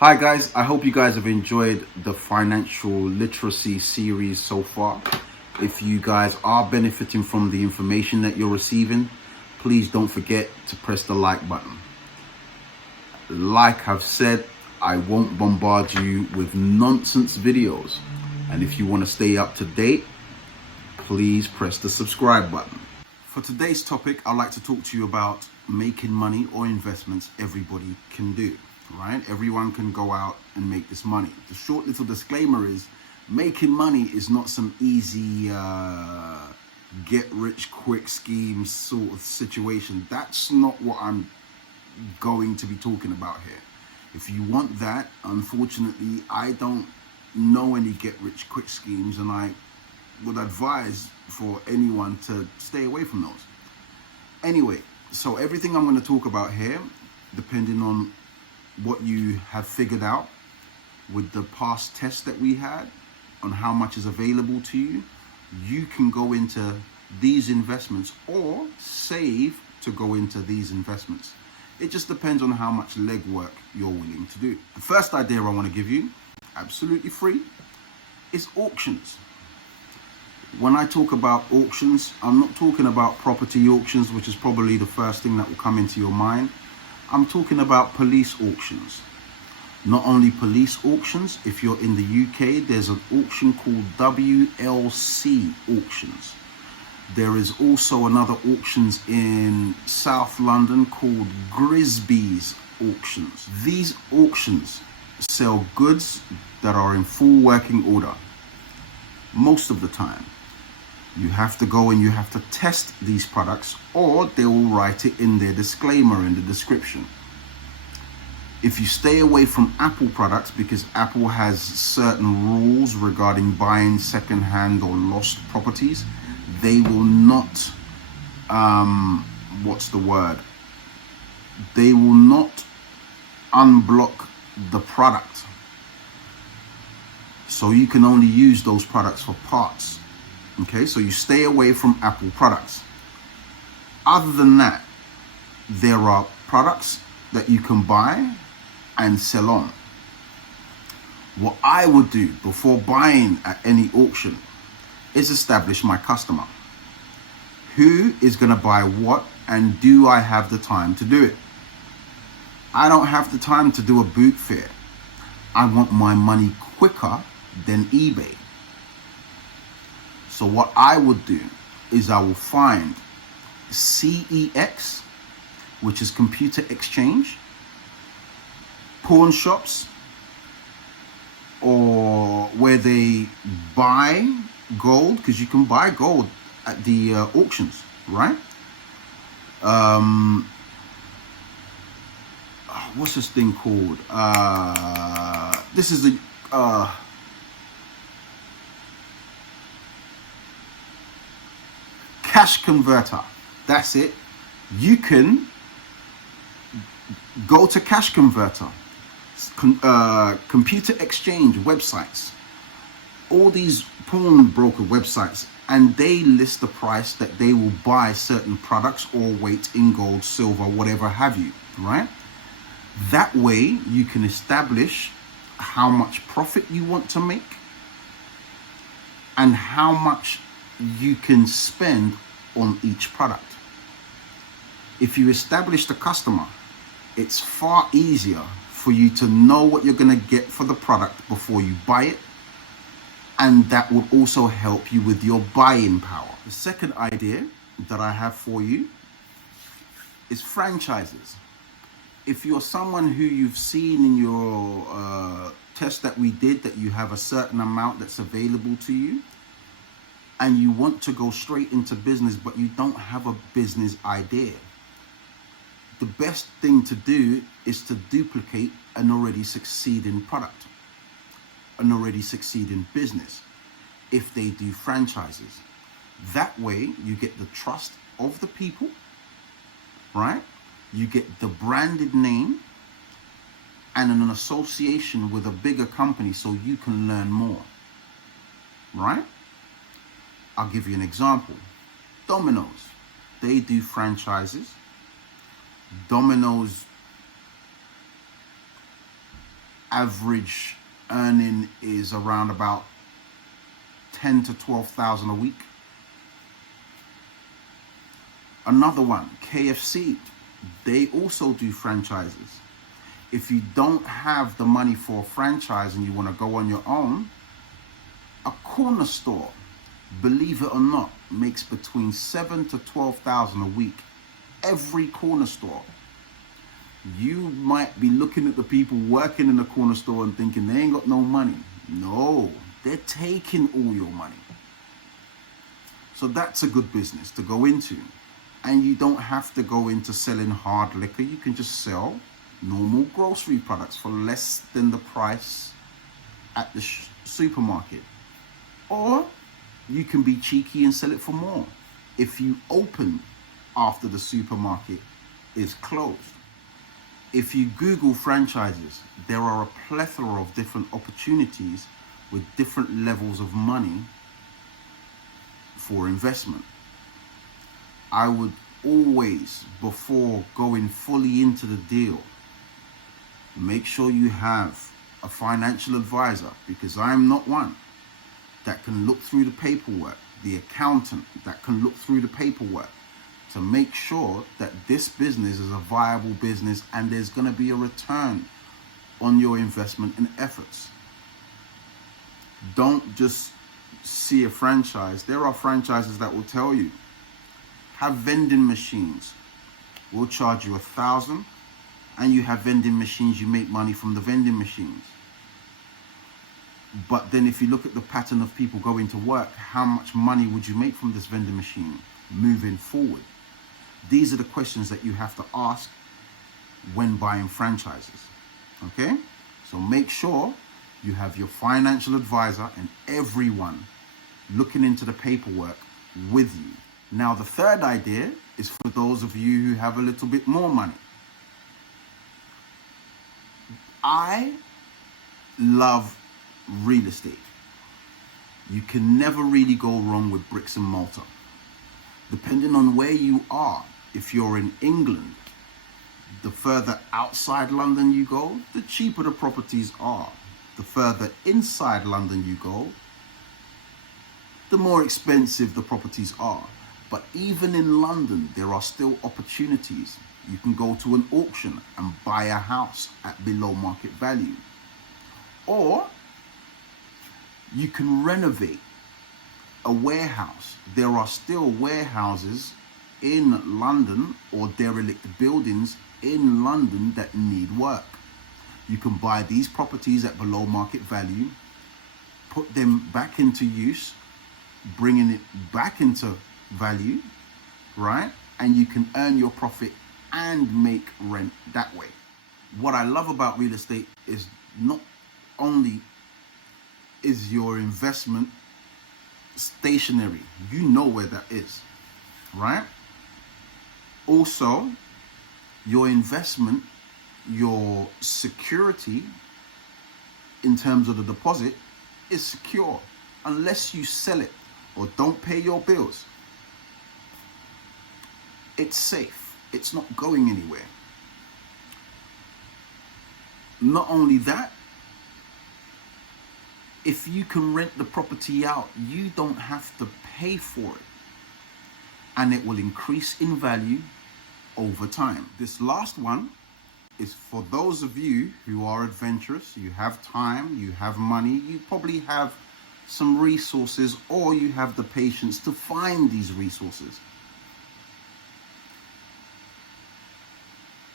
Hi guys, I hope you guys have enjoyed the financial literacy series so far. If you guys are benefiting from the information that you're receiving, please don't forget to press the like button. Like I've said, I won't bombard you with nonsense videos. And if you want to stay up to date, please press the subscribe button. For today's topic, I'd like to talk to you about making money or investments everybody can do. Right? Everyone can go out and make this money. The short little disclaimer is making money is not some easy get rich quick scheme sort of situation. That's not what I'm going to be talking about here. If you want that, unfortunately, I don't know any get rich quick schemes, and I would advise for anyone to stay away from those. Anyway, so everything I'm going to talk about here, depending on what you have figured out with the past tests that we had on how much is available to you, you can go into these investments or save to go into these investments. It just depends on how much legwork you're willing to do. The first idea I want to give you, absolutely free, is auctions. When I talk about auctions, I'm not talking about property auctions, which is probably the first thing that will come into your mind. I'm talking about police auctions. Not only police auctions, if you're in the UK, there's an auction called WLC auctions. There is also another auctions in South London called Grisby's auctions. These auctions sell goods that are in full working order. Most of the time, you have to go and you have to test these products, or they will write it in their disclaimer in the description. If you stay away from Apple products, because Apple has certain rules regarding buying second-hand or lost properties, they will not, They will not unblock the product. So you can only use those products for parts. Okay, so you stay away from Apple products. Other than that, there are products that you can buy and sell on. What I would do before buying at any auction is establish my customer. Who is going to buy what, and do I have the time to do it? I don't have the time to do a boot fair. I want my money quicker than eBay. So what I would do is I will find CEX, which is computer exchange, pawn shops, or where they buy gold, because you can buy gold at the auctions, right? What's this thing called? This is a cash converter. That's it. You can go to cash converter, computer exchange websites, all these pawn broker websites, and they list the price that they will buy certain products or weight in gold, silver, whatever have you, right? That way you can establish how much profit you want to make and how much you can spend on each product. If you establish the customer, it's far easier for you to know what you're going to get for the product before you buy it, and that will also help you with your buying power. The second idea that I have for you is franchises. If you're someone who you've seen in your test that we did that you have a certain amount that's available to you, and you want to go straight into business, but you don't have a business idea, the best thing to do is to duplicate an already succeeding product, an already succeeding business, if they do franchises. That way you get the trust of the people, right? You get the branded name and an association with a bigger company, so you can learn more, right? I'll give you an example. Domino's, they do franchises. Domino's average earning is around about 10 to 12,000 a week. Another one, KFC, they also do franchises. If you don't have the money for a franchise and you want to go on your own, a corner store, believe it or not, makes between 7 to 12,000 a week. Every corner store. You might be looking at the people working in the corner store and thinking they ain't got no money. No, they're taking all your money. So that's a good business to go into. And you don't have to go into selling hard liquor. You can just sell normal grocery products for less than the price at the supermarket. Or you can be cheeky and sell it for more if you open after the supermarket is closed. If you Google franchises, there are a plethora of different opportunities with different levels of money for investment. I would always, before going fully into the deal, make sure you have a financial advisor, because I'm not one that can look through the paperwork, the accountant that can look through the paperwork to make sure that this business is a viable business and there's going to be a return on your investment and efforts. Don't just see a franchise. There are franchises that will tell you, have vending machines. We'll charge you 1,000, and you have vending machines, you make money from the vending machines. But then if you look at the pattern of people going to work, how much money would you make from this vending machine moving forward? These are the questions that you have to ask when buying franchises. Okay? So make sure you have your financial advisor and everyone looking into the paperwork with you. Now, the third idea is for those of you who have a little bit more money. I love real estate. You can never really go wrong with bricks and mortar. Depending on where you are, if you're in England, the further outside London you go, the cheaper the properties are. The further inside London you go, the more expensive the properties are. But even in London, there are still opportunities. You can go to an auction and buy a house at below market value. Or you can renovate a warehouse. There are still warehouses in London or derelict buildings in London that need work. You can buy these properties at below market value, put them back into use, bringing it back into value, right? And you can earn your profit and make rent that way. What I love about real estate is not only is your investment stationary, you know where that is, right? Also, your investment, your security in terms of the deposit is secure unless you sell it or don't pay your bills. It's safe. It's not going anywhere. Not only that, if you can rent the property out, you don't have to pay for it, and it will increase in value over time. This last one is for those of you who are adventurous. You have time, you have money, you probably have some resources, or you have the patience to find these resources.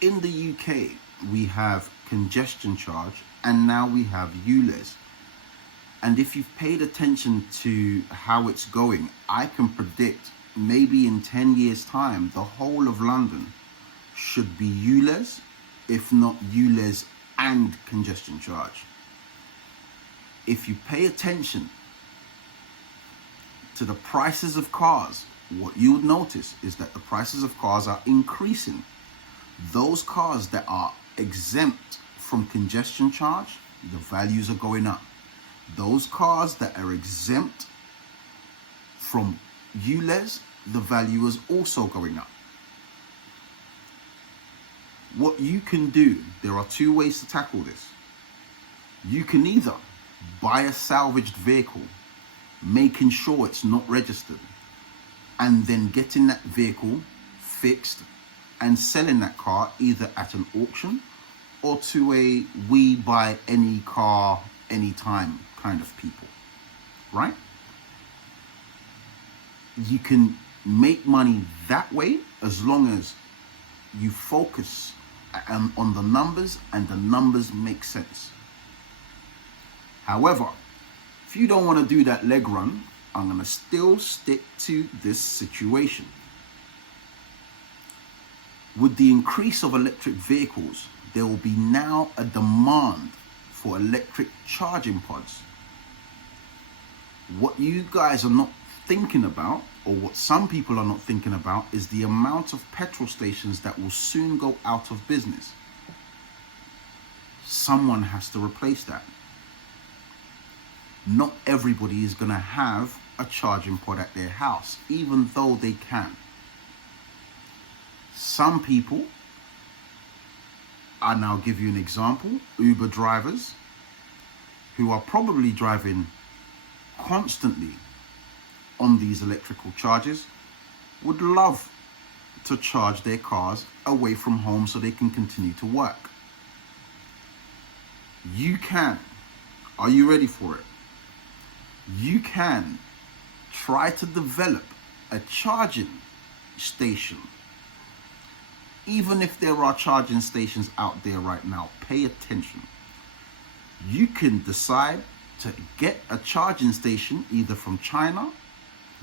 In the UK, we have congestion charge, and now we have ULEZ. And if you've paid attention to how it's going, I can predict maybe in 10 years' time, the whole of London should be ULEZ, if not ULEZ and congestion charge. If you pay attention to the prices of cars, what you would notice is that the prices of cars are increasing. Those cars that are exempt from congestion charge, the values are going up. Those cars that are exempt from ULEZ, the value is also going up. What you can do, there are two ways to tackle this. You can either buy a salvaged vehicle, making sure it's not registered, and then getting that vehicle fixed and selling that car either at an auction or to a we buy any car anytime kind of people, right? You can make money that way as long as you focus on the numbers and the numbers make sense. However, if you don't want to do that leg run, I'm going to still stick to this situation. With the increase of electric vehicles, there will be now a demand for electric charging pods. What you guys are not thinking about, or what some people are not thinking about, is the amount of petrol stations that will soon go out of business. Someone has to replace that. Not everybody is going to have a charging pod at their house, even though they can. Some people, I'll now give you an example, Uber drivers who are probably driving constantly on these electrical charges, would love to charge their cars away from home so they can continue to work. You can. Are you ready for it? You can try to develop a charging station. Even if there are charging stations out there right now, pay attention. You can decide to get a charging station either from China,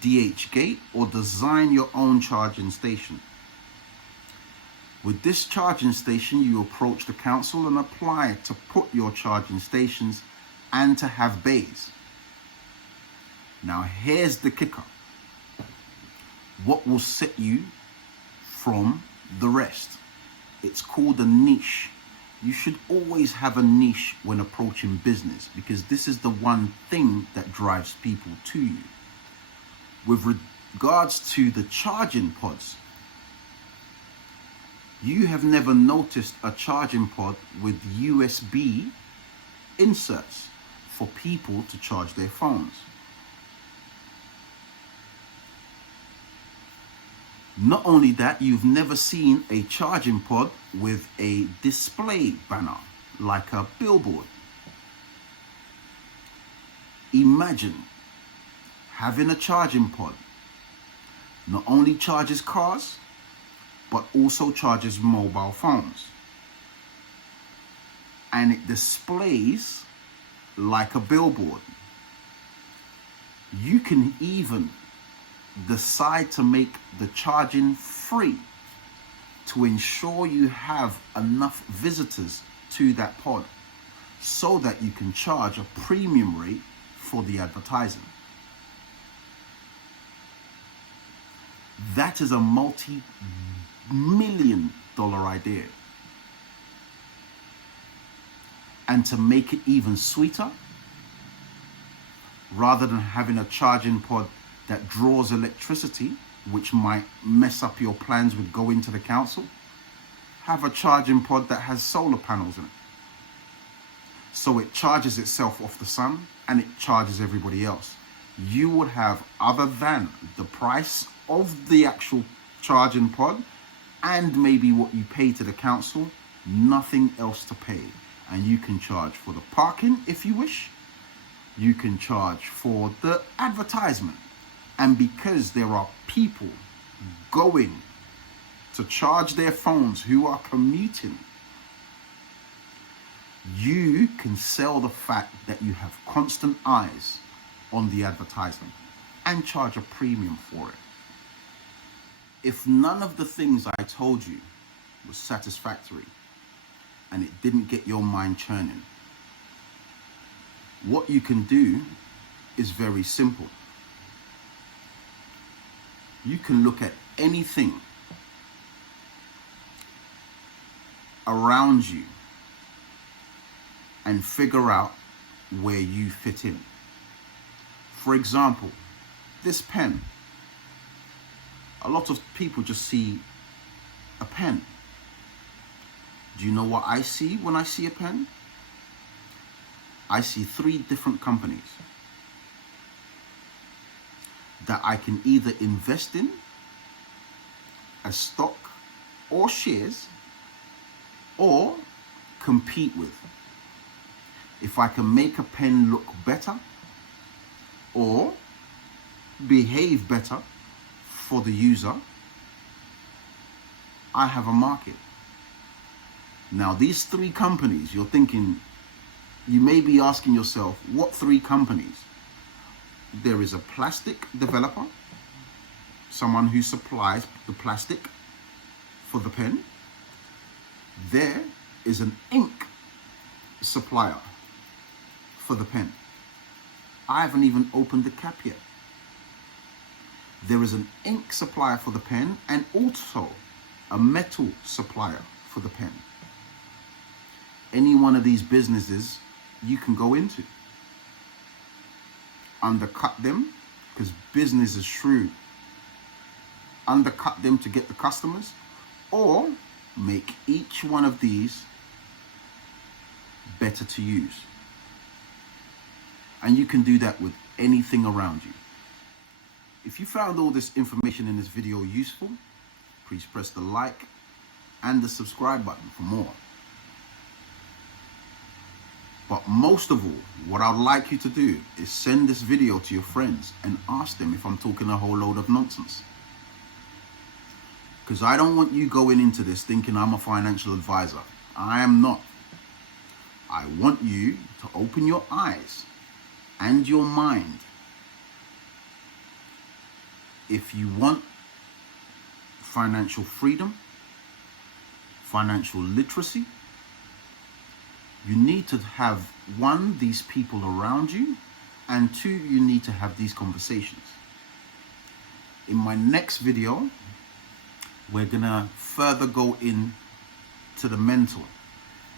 DHgate, or design your own charging station. With this charging station, you approach the council and apply to put your charging stations and to have bays. Now here's the kicker. What will set you from the rest? It's called a niche. You should always have a niche when approaching business, because this is the one thing that drives people to you. With regards to the charging pods, you have never noticed a charging pod with USB inserts for people to charge their phones. Not only that, you've never seen a charging pod with a display banner like a billboard. Imagine having a charging pod not only charges cars, but also charges mobile phones. And it displays like a billboard. You can even decide to make the charging free to ensure you have enough visitors to that pod so that you can charge a premium rate for the advertising. That is a multi-million-dollar idea. And to make it even sweeter, rather than having a charging pod that draws electricity, which might mess up your plans with going to the council, have a charging pod that has solar panels in it. So it charges itself off the sun and it charges everybody else. You would have, other than the price of the actual charging pod and maybe what you pay to the council, nothing else to pay. And you can charge for the parking if you wish. You can charge for the advertisement. And because there are people going to charge their phones who are commuting, you can sell the fact that you have constant eyes on the advertisement and charge a premium for it. If none of the things I told you was satisfactory and it didn't get your mind churning, what you can do is very simple. You can look at anything around you and figure out where you fit in. For example, this pen. A lot of people just see a pen. Do you know what I see when I see a pen? I see 3 different companies that I can either invest in as stock or shares, or compete with. If I can make a pen look better or behave better for the user, I have a market. Now, these 3 companies, you're thinking, you may be asking yourself, what 3 companies? There is a plastic developer, someone who supplies the plastic for the pen. There is an ink supplier for the pen. I haven't even opened the cap yet. There is an ink supplier for the pen and also a metal supplier for the pen. Any one of these businesses you can go into. Undercut them, because business is shrewd. Undercut them to get the customers, or make each one of these better to use. And you can do that with anything around you. If you found all this information in this video useful, please press the like and the subscribe button for more. But most of all, what I'd like you to do is send this video to your friends and ask them if I'm talking a whole load of nonsense. Because I don't want you going into this thinking I'm a financial advisor. I am not. I want you to open your eyes and your mind. If you want financial freedom, financial literacy, you need to have, 1, these people around you, and 2, you need to have these conversations. In my next video, we're gonna further go in to the mental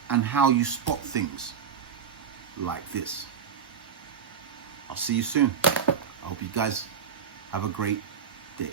and how you spot things like this. I'll see you soon. I hope you guys have a great day.